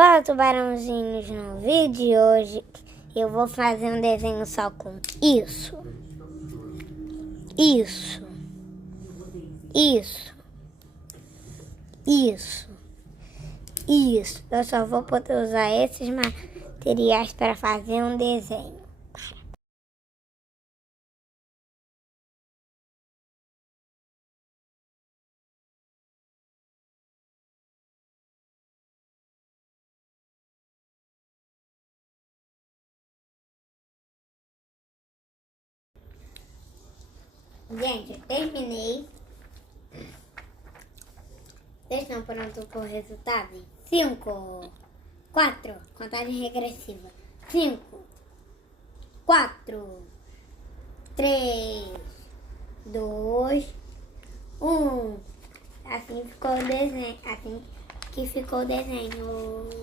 Fala, tubarãozinhos, no vídeo de hoje eu vou fazer um desenho só com isso, isso, isso, isso, isso. Eu só vou poder usar esses materiais para fazer um desenho. Gente, eu terminei. Vocês estão prontos com o resultado? 5, 4, contagem regressiva. 5, 4, 3, 2, 1. Assim ficou o desenho. Assim que ficou o desenho.